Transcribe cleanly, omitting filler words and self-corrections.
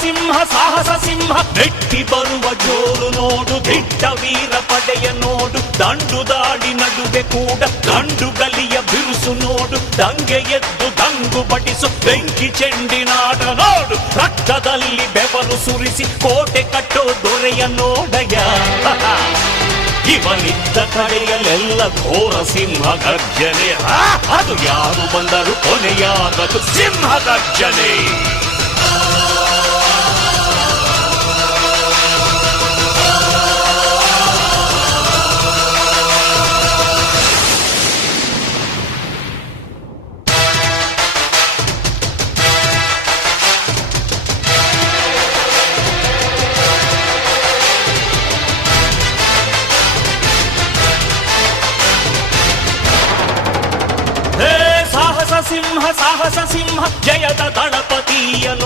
ಸಿಂಹ ಸಾಹಸ ಸಿಂಹ ನೆಟ್ಟಿ ಬರುವ ಜೋರು ನೋಡು, ದಿಟ್ಟ ವೀರ ಪಡೆಯ ನೋಡು, ದಂಡು ದಾಡಿ ನಡುವೆ ಕೂಡ ಗಂಡು ಗಲಿಯ ಬಿರುಸು ನೋಡು, ದಂಗೆ ಎದ್ದು ದಂಗು ಬಡಿಸು ಬೆಂಕಿ ಚೆಂಡಿನಾಟ ನೋಡು, ರಕ್ತದಲ್ಲಿ ಬೆವರು ಸುರಿಸಿ ಕೋಟೆ ಕಟ್ಟೋ ದೊರೆಯ ನೋಡಯ. ಇವನಿದ್ದ ಕಡೆಯಲ್ಲೆಲ್ಲ ಘೋರ ಸಿಂಹ ಗರ್ಜನೆ, ಅದು ಯಾರು ಬಂದರು ಕೊನೆಯಾಗದು ಸಿಂಹ ಗರ್ಜನೆ. ಸಾಹಸ ಸಿಂಹ ಜಯದ ದಳಪತಿಯನು